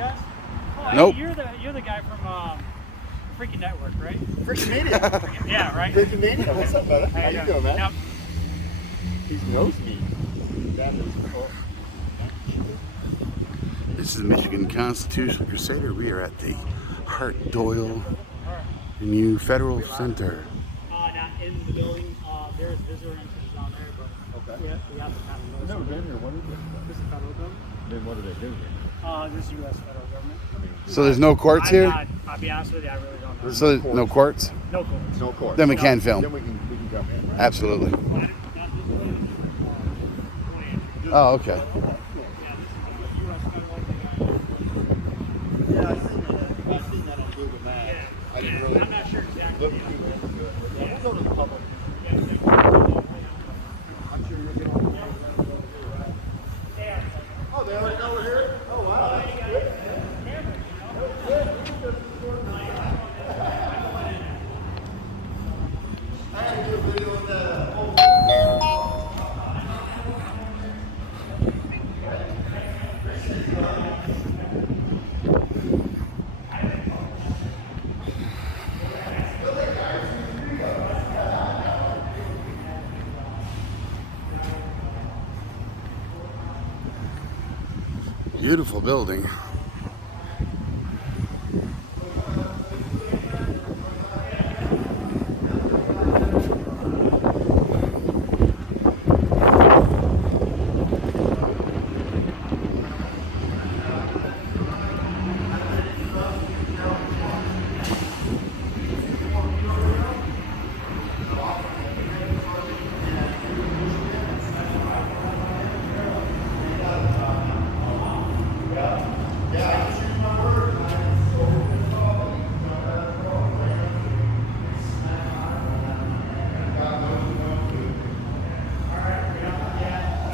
guys? Oh, Nope. Hey, you're the guy from FRICN Network, right? FRICN Media. Yeah, right. FRICN Media. What's up, brother? How you doing, man? Yep. He knows me. That is cool. This is the Michigan Constitutional Crusader. We are at the Hart-Dole-Inouye Federal Center. Not in the building. There's visitor entrances on there, but Okay. yeah, we have to kind of know. I've never been here. What is this? This is federal government. Then what do they do here? This is U.S. federal government. So there's no courts here? I'll be honest with you, I really don't know. So no courts? No courts. No court. Then we can film. Then we can come in, right? Absolutely. Oh, okay. Yeah, I've seen that on Google Maps. I didn't really I'm not sure exactly. look too into it. But we'll go to the public. I'm sure you'll get on the Oh, they already know we're here? Oh, wow. That's good. I had to do a video with the Beautiful building.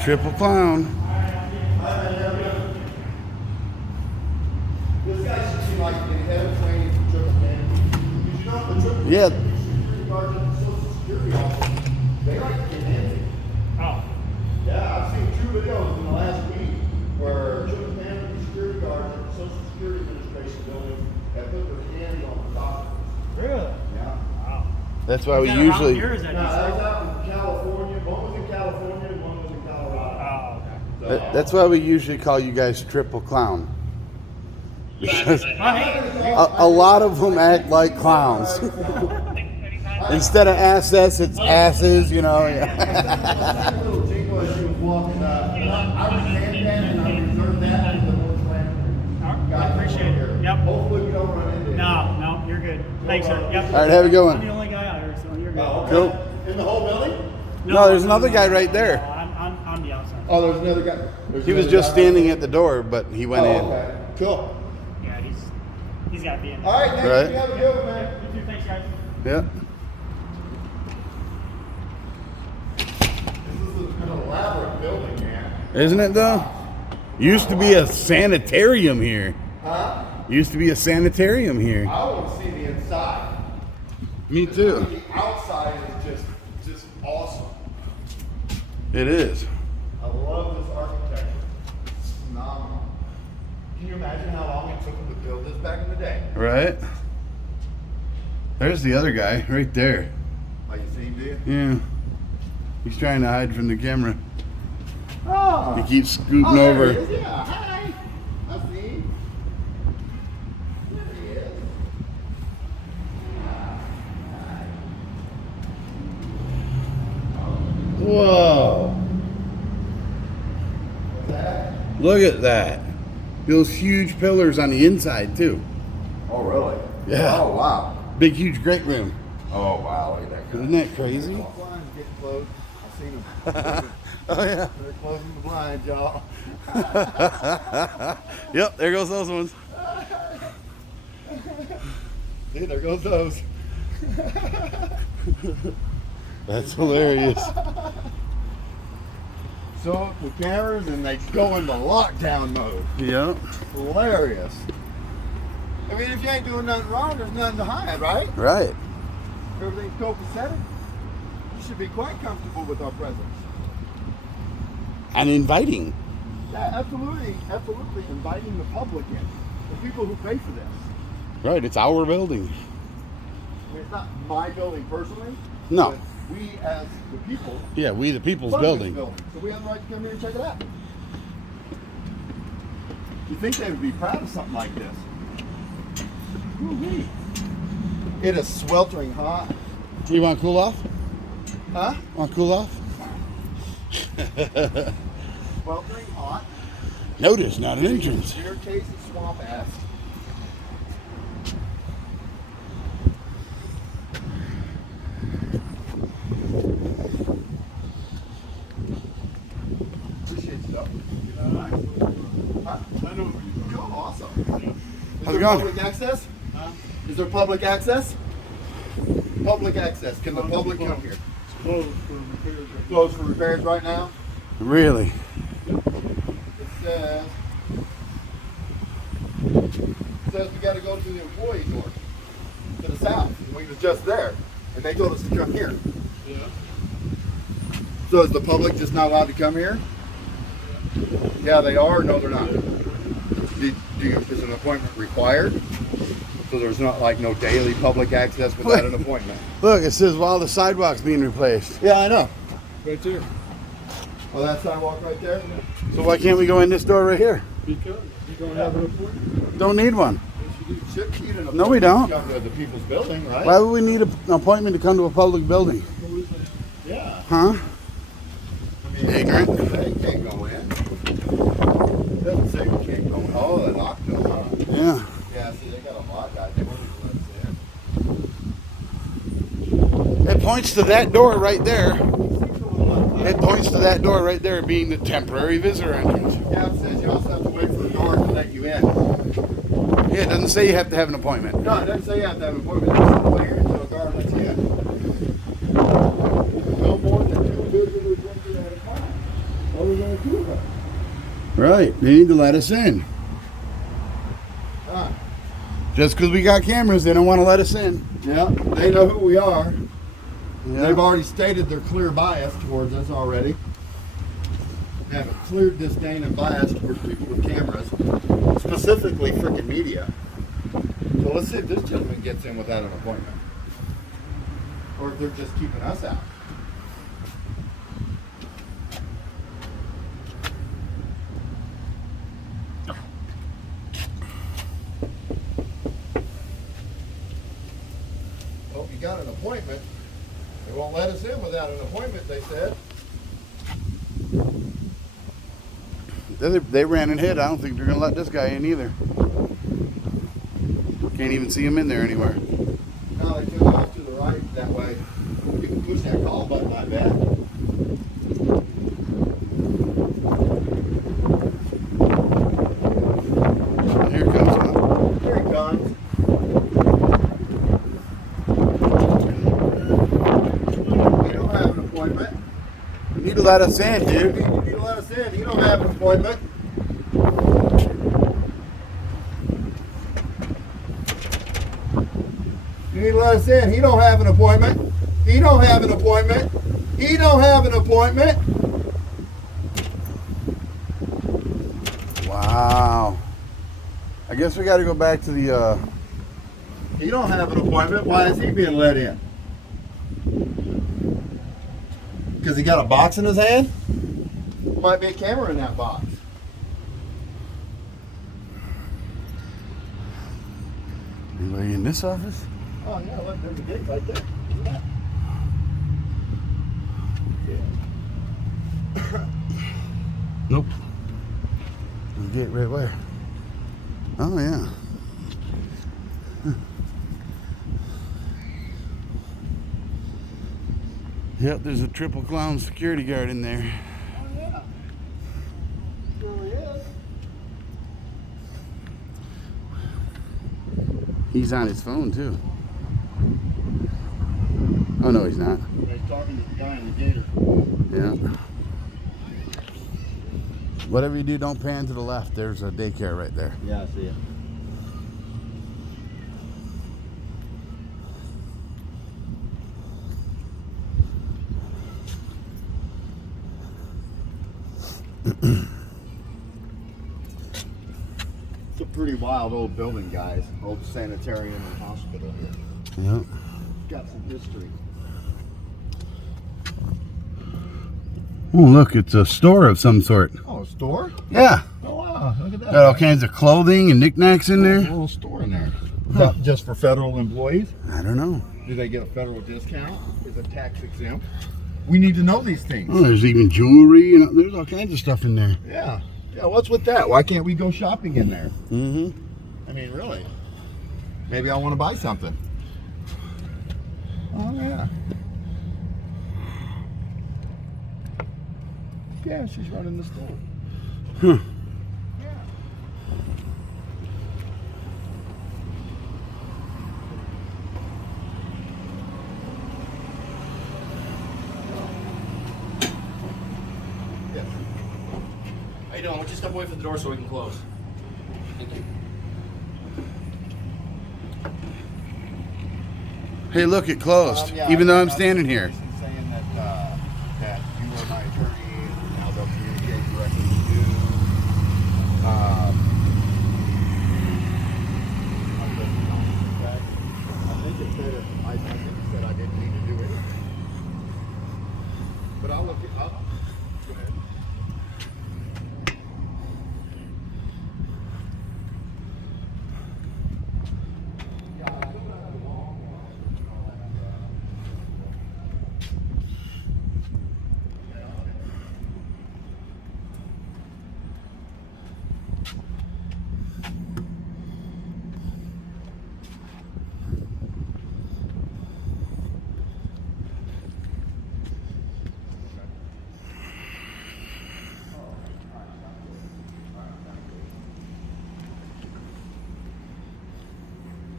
Triple clown. This guy should be like the head of training for triple family. Because you know the triple Yeah. security guards at the Social Security office, they like to get handsy. Oh. Yeah, I've seen 2 videos in the last week where triple family security guards at the Social Security Administration building have put their hands on the doctors. Really? Yeah. Wow. That's why we Is that around usually. here, or is that No, just- that was out in California. One was in California and one was in Colorado. Oh, okay. So, That's why we usually call you guys triple clown. Because Oh, hey. a lot of them act like clowns. Instead of assets, it's asses, you know. that little jingle as she was walking up. I was handing that and I reserved that as the most random. I appreciate it. Yep. Hopefully we don't run into it. No, you're good. Thanks, sir. Yep. All right, have a good I'm one. the only guy out here, so you're good. Oh, okay. Cool. In the whole building? No, there's another guy right there. No, I'm the outside. Oh, there's another guy. He was just standing at the door, but he went in. Okay. Cool. Yeah, he's got to be in there. All right, thank Right. you. Have a good one, man. You too. Thanks, guys. Yeah. This is an elaborate building, man. Isn't it though? Used to be a sanitarium here. Huh? Used to be a sanitarium here. I want to see the inside. Me too. The outside is just awesome. It is. I love this architecture. It's phenomenal. Can you imagine how long it took them to build this back in the day? Right? There's the other guy right there. Oh, you see him, do you? Yeah. He's trying to hide from the camera. Oh, He keeps scooting there over. he is. Yeah, hi. I see him. There he is. Whoa. What's that? Look at that. Those huge pillars on the inside too. Oh, really? Yeah. Oh, wow. Big, huge great room. Oh, wow. Look at that guy. Isn't that crazy? The blinds getting closed. I've seen them. Oh yeah. They're closing the blinds, y'all. Yep, there goes those ones. See, there goes those. That's hilarious. So the cameras and they go into lockdown mode. Yep. Hilarious. I mean, if you ain't doing nothing wrong, there's nothing to hide, right? Right. Everything's copacetic. You should be quite comfortable with our presence. And inviting. Yeah, absolutely, absolutely. Inviting the public in. The people who pay for this. Right, it's our building. I mean, it's not my building personally. No. But we as the people. Yeah, we the people's fund building. this building. So we have the right to come here and check it out. You think they would be proud of something like this? Woo-wee. It is sweltering hot. You want to cool off? Huh? Want to cool off? Sweltering hot. Notice, not an entrance. Staircase and swamp ass. Appreciate you, though. Huh? I know. Cool, awesome. How's it Is there going? public access? Is there public access? Public access. Can the public come here? Closed for repairs. Closed for repairs right now? Really? It says we got to go to the employee door to the south. We was just there, and they told us to come here. Yeah. So is the public just not allowed to come here? Yeah, they are. No, they're not. Is an appointment required? So there's not like no daily public access without an appointment. Look, it says while the sidewalk's being replaced. Yeah, I know. Right there. Oh, that sidewalk right there. So why can't we go in this door right here? Because you don't have an appointment. Don't need one. Should need an appointment No, we don't. to come to the people's building, right? Why would we need an appointment to come to a public building? Who is that? Yeah. Huh? I mean, Ignorant. They can't go in. It doesn't say we can't go in. Oh, they locked them, huh? Yeah. Yeah, see, they got a lot, guys. They won't even let us in. It points to that door right there. It points to that door right there being the temporary visitor entrance. Yeah, it says you also have to wait for the door to let you in. Yeah, it doesn't say you have to have an appointment. No, it doesn't say you have to have an appointment. It says wait here until a guard lets you in. No more than 2 visitors enter at a time. What are we going to do about it? Right. They need to let us in. Huh. Just because we got cameras, they don't want to let us in. Yeah, they know who we are. Yeah. They've already stated their clear bias towards us already. They have a clear disdain and bias towards people with cameras, specifically FRICN Media. So let's see if this gentleman gets in without an appointment. Or if they're just keeping us out. Well, you got an appointment. They won't let us in without an appointment, they said. They ran and hid. I don't think they're going to let this guy in either. Can't even see him in there anywhere. Now they took off to the right that way. You can push that call button, I bet. Here it comes, huh? Here he comes. You don't have an appointment. You need to let us in, You dude. need to let us in. You don't have an appointment. You need to let us in. He don't have an appointment. He don't have an appointment. He don't have an appointment. Wow. I guess we got to go back to the, He don't have an appointment. Why is he being let in? Because he got a box in his hand? Might be a camera in that box. anybody in this office? Oh yeah, look, there's a gate right there. Nope. The gate right where? Oh, yeah. Yep, there's a triple clown security guard in there. Oh yeah. There he is. He's on his phone, too. Oh, no, he's not. He's talking to the guy in the gator. Yeah. Whatever you do, don't pan to the left. There's a daycare right there. Yeah, I see it. It's a pretty wild old building, guys. Old sanitarium and hospital here. Yeah. Got some history. Oh, look, it's a store of some sort. Oh, a store? Yeah. Oh, wow. Look at that. Got all kinds of clothing and knickknacks in There's a there. little store in there. Not just for federal employees? I don't know. Do they get a federal discount? Is it tax exempt? We need to know these things. Oh, there's even jewelry and there's all kinds of stuff in there. Yeah. Yeah, what's with that? Why can't we go shopping in there? Mm-hmm. I mean, really? Maybe I want to buy something. Oh, yeah. Yeah, she's running the store. Huh. Yeah. Yes. How you doing? We'll just step away from the door so we can close. Thank you. Hey, look, it closed. Yeah, even though I'm got standing here. some saying that you were my attorney and now they'll communicate directly with you. I think it said I think it said I didn't need to do it. But I'll look it up. Go ahead.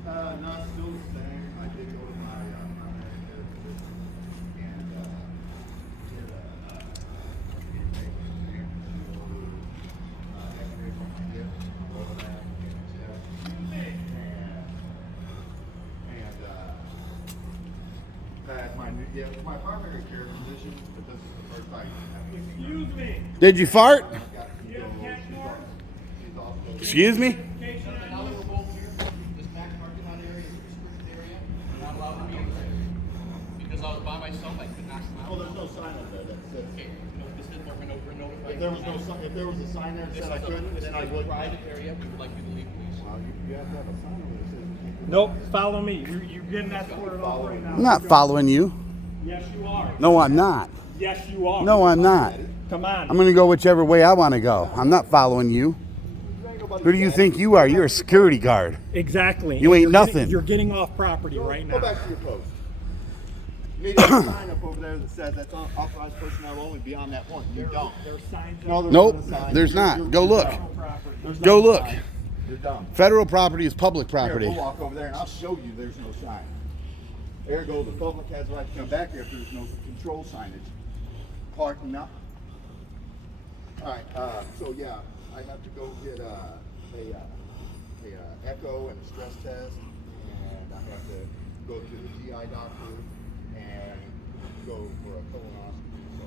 No, it's still the same. I did go to my therapist and did a x-ray from my hip, all of that, and had my new, it's my primary care physician, but this is the first time. Excuse me. Did you fart? You have cash cards? She's also Excuse me? Now that we're both here, this back parking lot area is a restricted area. We're not allowed to be in there. Because I was by myself, I could not come out. Oh, there's no sign up there that says. Okay, no, this is, we're notified. If there was no sign, if there was a sign there that said I couldn't, This then is I a would. private area, we would like you to leave, please. Well, you have to have a sign over that says you can't. Nope, follow me. You're getting escorted off right now. I'm not following you. Yes, you are. No, I'm not. Yes, you are. No, I'm not. Come on. I'm going to go whichever way I want to go. I'm not following you. Who do you think you are? You're a security guard. Exactly. You ain't You're nothing. Getting, you're getting off property right Go now. back to your post. You need a sign up over there that says that's authorized personnel only beyond that point. You don't. There's signs No, up. there's Nope, not a sign. there's not. Go look. Property. There's Go not a look. sign. You're dumb. Federal property is public Here, property. we'll walk over there and I'll show you there's no sign. Ergo, the public has the right to come back here if there's no control signage. Parking up. All right, so yeah, I have to go get a echo and a stress test, and I have to go to the GI doctor and go for a colonoscopy. So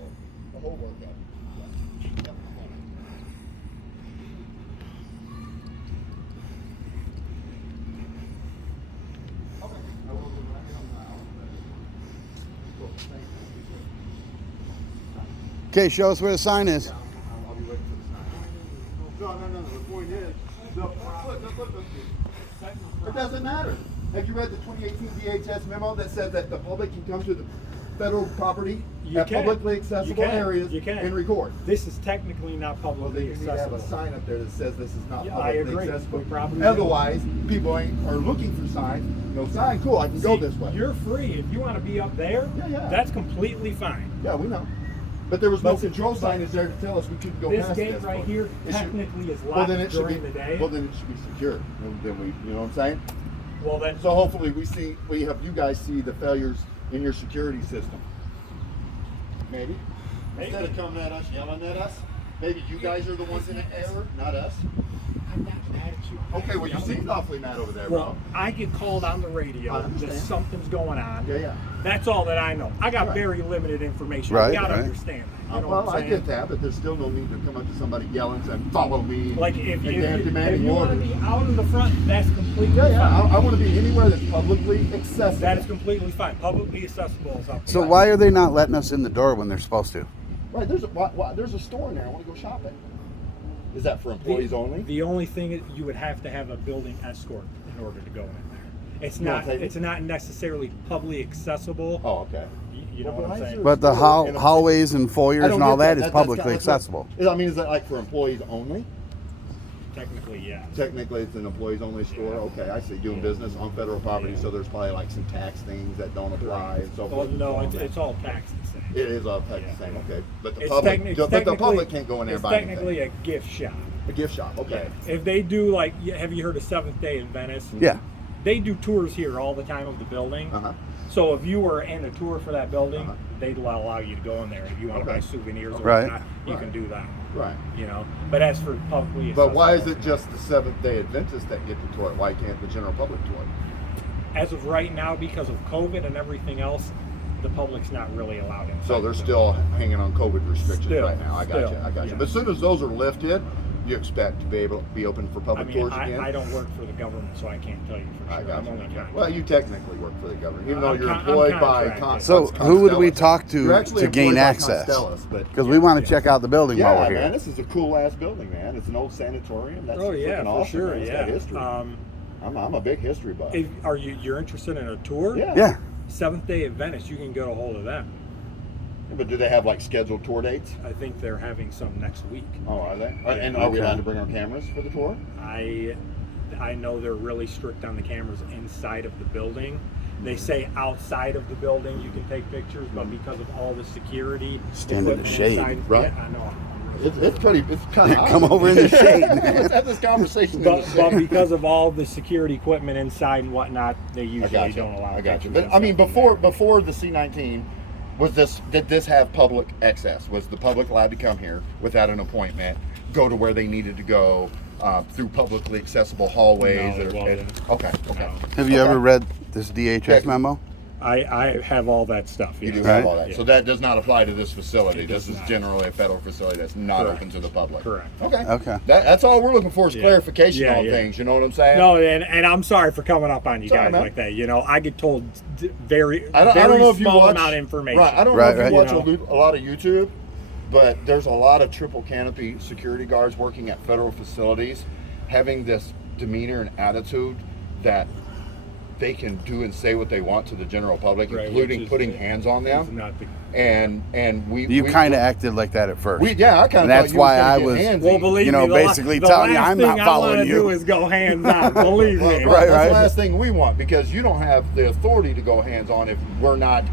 the whole workout. Yeah. Yep, I'm on it. Okay, I will do right now. Cool, thank you. Okay, show us where the sign is. I'll be waiting for the sign. No. The point is, look. It doesn't matter. Have you read the 2018 DHS memo that says that the public can come to the federal property You at can. publicly You accessible can. areas You can. and record? This is technically not Well, publicly they need to have accessible. a sign up there that says this is not Yeah, I publicly agree. accessible. We probably do. Otherwise, people are looking for signs. No sign, cool, I can go See, this way. You're free. If you want to be up there, Yeah. that's completely fine. Yeah, we know. But there was no But- control signage there to tell us we couldn't go This past gate this right point. here It should- technically is well, locked then it should during be, the day. Well, then it should be secure. Then we, you know what I'm saying? Well, then, So hopefully we have you guys see the failures in your security system. Maybe. Instead of coming at us, yelling at us, maybe you guys are the ones in error, not us. I'm not mad at you. Okay, well, you seemed awfully mad over there, bro. Well, I get called on the radio I that understand. something's going on. Yeah. That's all that I know. I got Right. very limited information. Right, You gotta right. understand that. You know Well, what I'm I saying? get that, but there's still no need to come up to somebody yelling saying, follow me. Like if and you demanding want to orders. be out in the front, that's completely Yeah, fine. I want to be anywhere that's publicly accessible. That is completely fine. Publicly accessible is up to So you. why are they not letting us in the door when they're supposed to? Right, there's a store in there. I want to go shopping. Is that for employees only? The only thing is you would have to have a building escort in order to go in there. It's You wanna not. take me? It's not necessarily publicly accessible. Oh, okay. You know Well, what I'm why is saying? there- But the hallways and I foyers don't and all get that is That's publicly kinda- that's what- accessible. I mean, is that like for employees only? Technically, yeah. Technically, it's an employees only store. Okay, I see. Doing business on federal property, so there's probably like some tax things that don't apply and so Well, forth. and so no, on. it's all taxed the same. It is all tax Yeah. the same. Okay, but the It's public, techni- but the technically- public can't go in there and It's buy anything. technically a gift shop. A gift shop. Okay. If they do like, have you heard of Seventh-Day Adventist? Yeah. They do tours here all the time of the building. Uh huh. So if you were in a tour for that building, Uh-huh. they'd allow you to go in there. If you want to Okay. buy souvenirs or Right. whatnot, you Right. can do that. Right. You know, but as for publicly, But why is accessible, it just the Seventh-Day Adventists that get to tour it? Why can't the general public tour it? as of right now, because of COVID and everything else, the public's not really allowed in. So they're still hanging on COVID restrictions Still, right now. I got still, you. I got you. yeah. But as soon as those are lifted, you expect to be able to be open for I public mean, tours again. I don't work for the government, so I can't tell you for I sure. got I'm you. only contracted. Well, you technically work for the government, even though I'm you're con- I'm employed by contracted. So who would we Constellus. talk to You're actually to gain employed by access? Constellus, but Because we want to check out the building yeah, while we're man, here. this is a cool ass building, man. It's an old sanitarium. That's Oh yeah, freaking for awesome, sure. man. It's Yeah. got history. I'm a big history buff. Are you're interested in a tour? Yeah. Yeah. Seventh-Day Adventist, you can get a hold of them. But do they have like scheduled tour dates? I think they're having some next week. Oh, are they? And are we Okay. allowed to bring our cameras for the tour? I know they're really strict on the cameras inside of the building. They say outside of the building you can take pictures, but because of all the security, Stand in the equipment shade, inside, right? Yeah, I know. It's kind of Come over in the shade. Let's have this conversation. in the But shade. because of all the security equipment inside and whatnot, they I usually got you. don't allow. I got you. pictures But I mean, inside from there. before the C-19, did this have public access? Was the public allowed to come here without an appointment, go to where they needed to go through publicly accessible hallways? No, it wasn't. Okay. No. Have you Okay. ever read this DHS memo? I have all that stuff. You do yes. have all Right. that. Yeah. So that does not apply to this facility. It This does is not. generally a federal facility that's not Correct. open to the public. Correct. Okay. Okay. That's all we're looking for is Yeah. clarification Yeah, on yeah. things. You know what I'm saying? No, and I'm sorry for coming up on you It's all right, guys man. like that. You know, I get told very I don't very know if you small watch, amount of information. Right. I don't Right, know if you right. watch a lot of YouTube, but there's a lot of triple canopy security guards working at federal facilities having this demeanor and attitude that they can do and say what they want to the general public, Right, including which is- putting hands on It's them. not the, And we You we- kind of acted like that at first. yeah, I kind of And that's why I was- well, believe You know, me, basically the telling you, last I'm thing not I following wanna you. do is go hands on. Believe me. Right, That's right. the last thing we want, because you don't have the authority to go hands on if we're not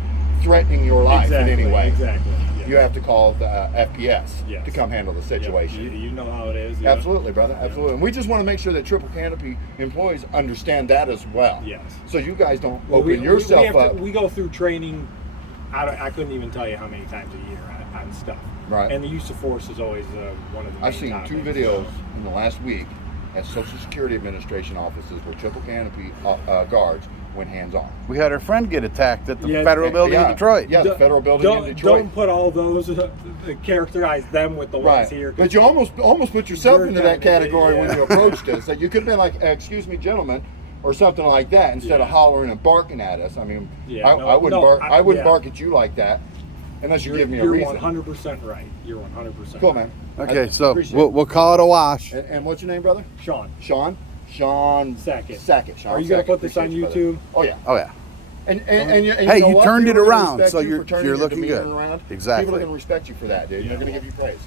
threatening your life Exactly, in any way. Exactly. Yeah. You have to call the FPS Yes. to come handle the Yeah, situation. you know how it is. Yeah. Absolutely, brother. Absolutely. And we just want to make sure that Triple Canopy employees understand that as well. Yes. So you guys don't Well, open yourself have to- up. we go through training. I couldn't even tell you how many times a year on stuff. Right. And the use of force is always one of the. I've main seen topics, 2 videos in the last week at Social Security Administration offices where Triple Canopy guards went hands on. We had our friend get attacked at the Yeah, federal building yeah, in Detroit. Yeah, the Don't- federal building in Detroit. Don't put all those characterize them with the Right, ones here. but you almost put yourself You're into that kinda- category when yeah. you approached us. That you could have been like, "Excuse me, gentlemen," or something like that, instead of Yeah. hollering and barking at us. I mean, Yeah, I wouldn't no, bark. I wouldn't yeah. bark at you like that, unless you give me a You're reason. 100% right. You're 100% Cool, right. man. Okay, I so appreciate we'll it. call it a wash. And what's your name, brother? Sean, Sean Sackett. Sackett. Sean Are you gonna Sackett. put this on Appreciate YouTube? brother. Oh yeah. Oh yeah. And Hey, know you what? turned People it are gonna around, respect so you you're- for turning you're your looking demeanor good. around. Exactly. People are going to respect you for that, dude. Yeah, They're going to well- give you praise.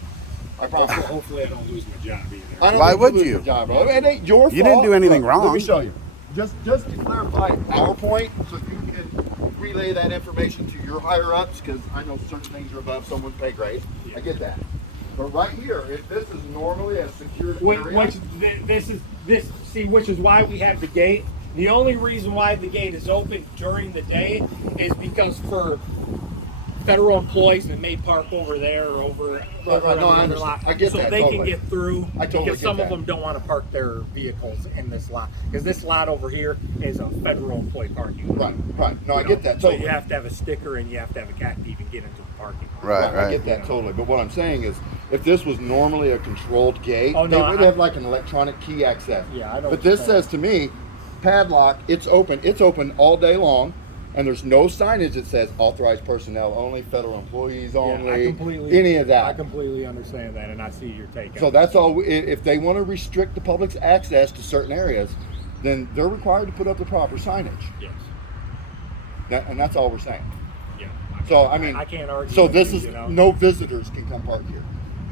I promise. Hopefully I don't lose my job either. I don't Why think would lose you? your job, bro. It ain't your fault. You didn't do anything Look, Let wrong. me show you. Just to clarify our point, so you can relay that information to your higher ups, because I know certain things are above someone's pay grade. I get that. But right here, if this is normally a secured area, Which is why we have the gate. The only reason why the gate is open during the day is because for federal employees that may park over there or over. No, I understand. lot, I get so that, they totally. can get through. I totally because get some that. of them don't want to park their vehicles in this lot because this lot over here is a federal employee parking lot. Right. No, I You get know? that So totally. you have to have a sticker and you have to have a cat to even get into the parking lot. Right. I get that totally. But what I'm saying is, if this was normally a controlled gate, Oh, no, they would I- have like an electronic key access. Yeah, I know But what you're this saying. says to me, padlock, it's open. It's open all day long. And there's no signage that says authorized personnel only, federal employees only, Yeah, I completely, any of that. I completely understand that, and I see your take. So on that's all. If they want to restrict the public's access to certain areas, then they're required to put up the proper signage. Yes. And that's all we're saying. Yeah. So I mean, I can't argue. So with this you, is you know? no visitors can come park here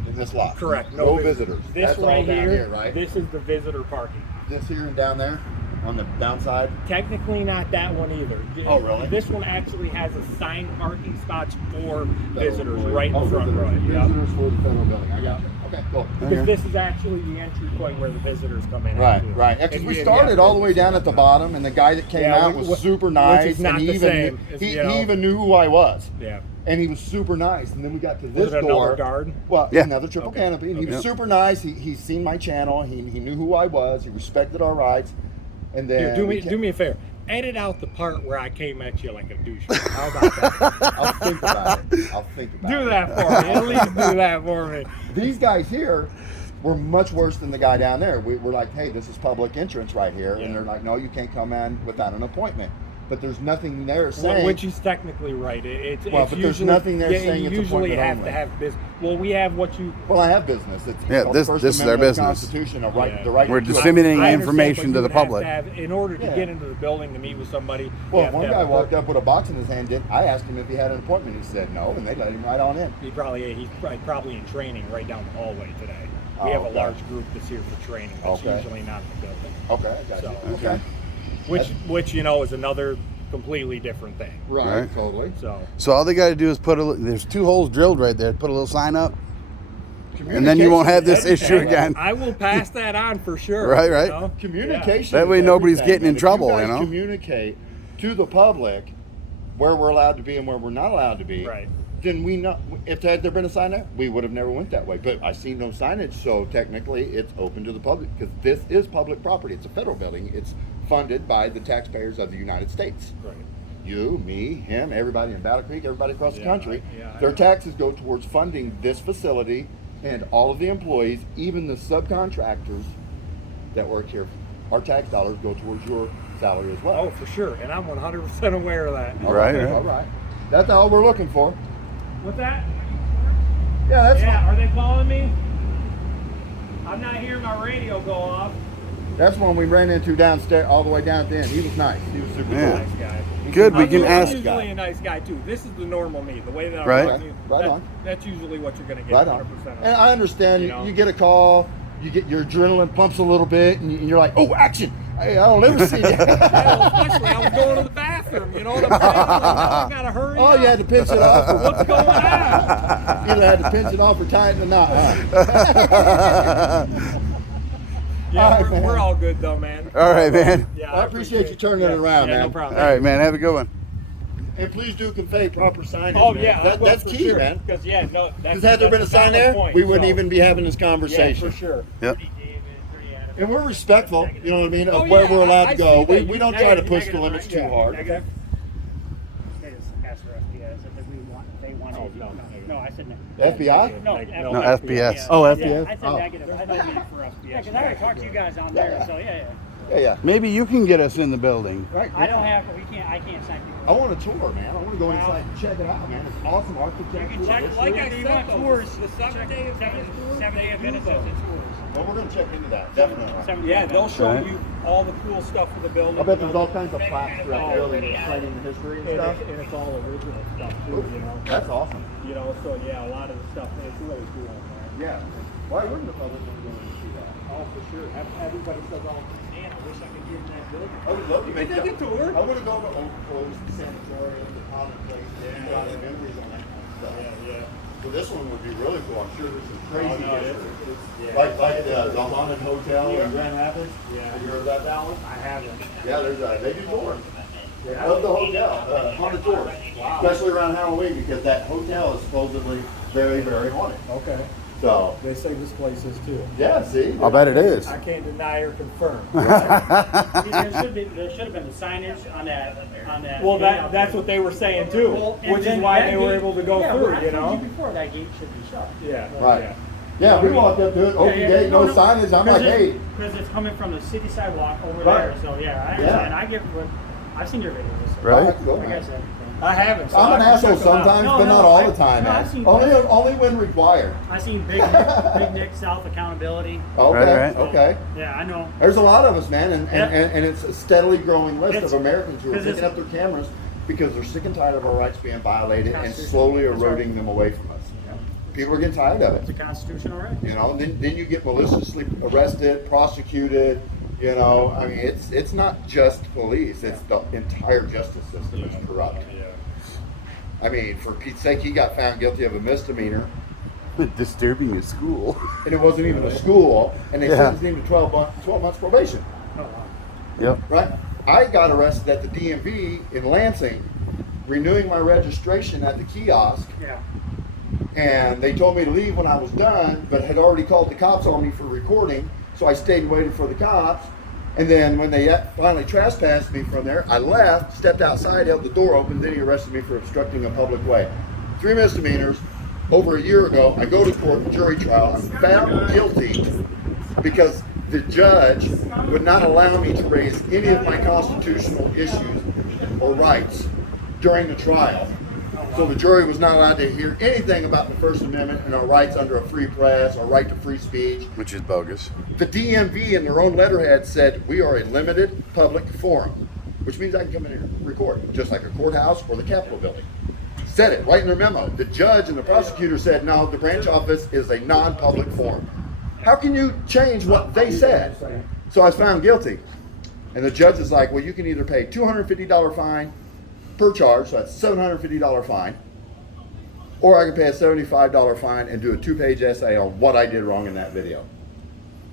in this lot. Correct. No visitors. This That's all right down here, right? This is the visitor parking. This here and down there on the downside. Technically not that one either. Oh, really? This one actually has assigned parking spots for visitors right in Oh, the front row. visitors. Yeah. Visitors for the federal building. I Yeah. got you. Okay, cool. Because this is actually the entry point where the visitors come in. Right, at, too. right. Because And we you- started yeah, all the way down at the bottom, and the guy that came Yeah, out we- was super which nice, is not and he the even same, knew, as, he you know. even knew who I was. Yeah. And he was super nice. And then we got to Was this it another door. guard? Well, Yeah. another triple Okay. canopy. And he was Okay. super nice. He's seen my channel. He knew who I was. He respected our rights. And then Here, we do me a favor. Edit out the part where I came at you like a douchebag. How about that? I'll think about it. I'll think about it. Do that for me. At least do that for me. These guys here were much worse than the guy down there. We're like, hey, this is public entrance right here. Yeah. And they're like, no, you can't come in without an appointment. But there's nothing there saying. Which is technically right. It's Well, it's but there's usually, nothing there yeah, saying you it's usually appointment have only. to have business. Well, we have what you. Well, I have business. It's Yeah, called this- the First this is our Amendment of the business. Constitution, a right, Yeah. the right We're to do it. disseminating I understand, information but to you the would have public. in order to Yeah. get into the building to meet with somebody. you Well, have to one have guy a- walked up with a box in his hand. I asked him if he had an appointment. He said no, and they let him right on in. He's probably in training right down the hallway today. Oh, We have okay. a large group that's here for training. That's Okay. usually not in the building. Okay, I got So, you. Okay. Which you know is another completely different thing. Right, Right. totally. So all they got to do is there's 2 holes drilled right there. Put a little sign up, and then you won't have this issue again. I will pass that on for sure. Right, right. you know? Communication. That way is nobody's everything, getting in man. trouble, If you you guys know? communicate to the public where we're allowed to be and where we're not allowed to be. Right. Then we know if had there been a sign there, we would have never went that way. But I see no signage, so technically it's open to the public because this is public property. It's a federal building. It's funded by the taxpayers of the United States. Right. You, me, him, everybody in Battle Creek, everybody across the Yeah, country. I Their know. taxes go towards funding this facility and all of the employees, even the subcontractors that work here. Our tax dollars go towards your salary as well. Oh, for sure, and I'm 100% aware of that. All Right, right. right. All right. That's all we're looking for. What's that? Yeah, that's Yeah, are they calling me? I'm not hearing my radio go off. That's one we ran into downstairs, all the way down at the end. He was nice. He was super Yeah. cool. Nice guy. Good, we I'm can ask- usually a nice guy too. This is the normal me. The way that I'm Right. talking to you, Right that- on. that's usually what you're going to get. Right on. 100% of. And I understand You know? you get a call, you get your adrenaline pumps a little bit, and you're like, oh, action! Hey, I don't ever see that. Yeah, well, especially I was going to the bathroom. You know what I'm saying? I'm like, I gotta hurry. Oh, up. you had to pinch it off. What's going on? Either had to pinch it off or tie it in a knot. Huh? Yeah, All right, man. we're all good though, man. All right, man. Yeah, I appreciate you turning it around, yeah, man. No problem. All right, man. Have a good one. And please do convey proper signage. Oh man. yeah, That- that's key, man. Because that's Because had there been a sign there, point, we wouldn't so- even be having this Yeah, conversation. for sure. Yep. And we're respectful, you know what I mean, of Oh, where yeah, we're allowed I to go. see that. We don't try to push the limits too hard. Negative. They just asked for FPS if they wanted. Oh, no. No, I said no. FBI? No, No, FPS. Oh, Yeah, FPS? I said Oh. negative. I don't mean it for FPS. Yeah, because I already talked to you guys on there, so yeah. Yeah, yeah. Maybe you can get us in the building. Right. I don't have, I can't sign people. I want a tour, man. I want to go inside and check it out, man. It's awesome architecture. You can check it. Like I If you said, want though, tours, the Seventh-Day Adventist tours, Seventh-Day they do Adventist those. tours. Well, we're going to check into that, definitely. Yeah, they'll show Right. you all the cool stuff for the building. I bet there's all kinds of plaques throughout the building explaining the history and stuff. And it's all original stuff too, you know. That's awesome. You know, so yeah, a lot of the stuff is really cool on there. Yeah. Why wouldn't the public want to go in and see that? Oh, for sure. Everybody says, "Oh, man, I wish I could get in that building." I would love to make Take that a tour. I want to go to Old Clothes, the Sanitarium, the Common Place, and a lot of memories on that kind of stuff. Yeah. So this one would be really cool. I'm sure there's some crazy Oh, no, history. yeah. Like the Haunted Hotel in Grand Rapids. Yeah. Have you heard of that one? I haven't. Yeah, they do tours. of the hotel on the tour, especially around Halloween, because that hotel is supposedly very, very haunted. Okay. So, They say this place is too. yeah, see? I'll bet it is. I can't deny or confirm. See, there should have been the signage on that. Well, gate that's what they were saying too, Well, and which is then why that they were gate- able to go yeah, through, well, you I told know? before that gate should be shut. Yeah. Right. Yeah. Yeah, we walked up to it, open gate, no signage. I'm like, hey. Because it's coming from the city sidewalk over Right. there. So yeah, I Yeah. understand. I get what I've seen your videos. Right? Cool. Like I said, I haven't. So I'm an I can asshole check them out. sometimes, No, but no, not all I- the time, no, man. I've seen Only when required. I seen Big Nick South Accountability. Okay, Right. okay. Yeah, I know. There's a lot of us, man, and Yeah. it's a steadily growing list It's- of Americans who are 'cause picking it's- up their cameras because they're sick and tired of our rights being violated and Constitution. slowly That's right. eroding them away from us. People are getting tired of It's a it. constitutional right. You know, and then you get maliciously arrested, prosecuted. You know, I mean, it's not just police; it's the entire justice system is corrupt. Yeah. I mean, for Pete's sake, he got found guilty of a misdemeanor, Disturbing a school. and it wasn't even a school, and they Yeah. sentenced him to 12 months probation. Oh, wow. Yep. Right? I got arrested at the DMV in Lansing, renewing my registration at the kiosk, Yeah. and they told me to leave when I was done, but had already called the cops on me for recording, so I stayed and waited for the cops. And then when they finally trespassed me from there, I left, stepped outside, held the door open, then he arrested me for obstructing a public way. 3 misdemeanors. Over a year ago, I go to court, jury trial, I'm found guilty because the judge would not allow me to raise any of my constitutional issues or rights during the trial. So the jury was not allowed to hear anything about the First Amendment and our rights under a free press, our right to free speech. Which is bogus. The DMV in their own letterhead said we are a limited public forum, which means I can come in and record, just like a courthouse or the Capitol building. Said it right in their memo. The judge and the prosecutor said, no, the branch office is a non-public forum. How can you change what they said? So I was found guilty. And the judge is like, well, you can either pay $250 fine per charge, so that's $750 fine, or I can pay a $75 fine and do a 2-page essay on what I did wrong in that video.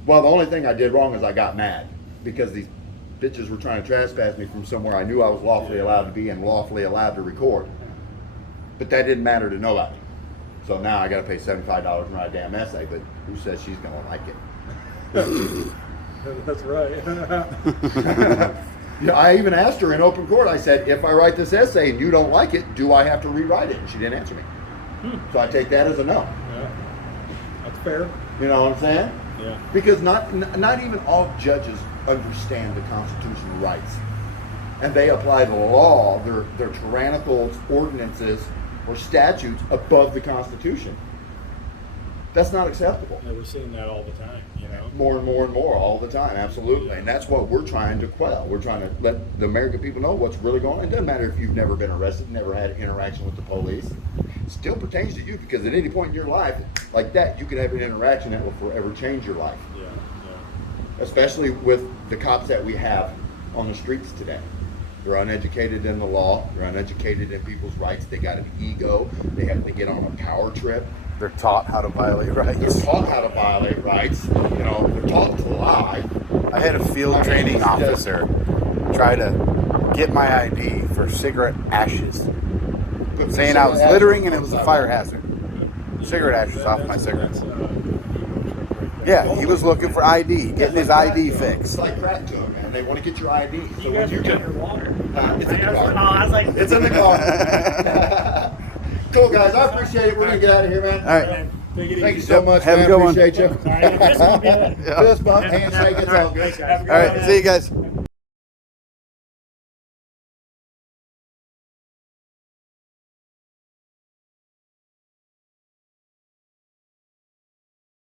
Well, the only thing I did wrong is I got mad because these bitches were trying to trespass me from somewhere I knew I was lawfully allowed to be and lawfully allowed to record. But that didn't matter to nobody. So now I got to pay $75 and write a damn essay, but who says she's going to like it? That's right. You know, I even asked her in open court, I said, if I write this essay and you don't like it, do I have to rewrite it? And she didn't answer me. So I take that as a no. Yeah. That's fair. You know what I'm saying? Yeah. Because not even all judges understand the constitutional rights. And they apply the law, their tyrannical ordinances or statutes above the Constitution. That's not acceptable. Yeah, we're seeing that all the time, you know. More and more and more all the time, absolutely. And that's what we're trying to quell. We're trying to let the American people know what's really going on. It doesn't matter if you've never been arrested, never had interaction with the police. It still pertains to you because at any point in your life, like that, you could have an interaction that will forever change your life. Yeah. Especially with the cops that we have on the streets today. They're uneducated in the law. They're uneducated in people's rights. They got an ego. They have to get on a power trip. They're taught how to violate They're rights. taught how to violate rights. You know, they're taught to lie. I had a field training officer try to get my ID for cigarette ashes, saying I was littering and it was a fire hazard. Cigarette ashes off my cigarettes. Yeah, he was looking for ID, getting his ID It's fixed. like crack to them, man. They want to get your ID. So You when guys you are get getting your water. it's in the Oh, car. I was like, It's in the car. Cool, guys. I appreciate it. We're going to get out of here, man. All right. Take it Thank you easy. so much, Have a man. good one. Appreciate you. Sorry, this will be it. Fist bump, handshake, it's all good. Have a good All right, one. see you guys.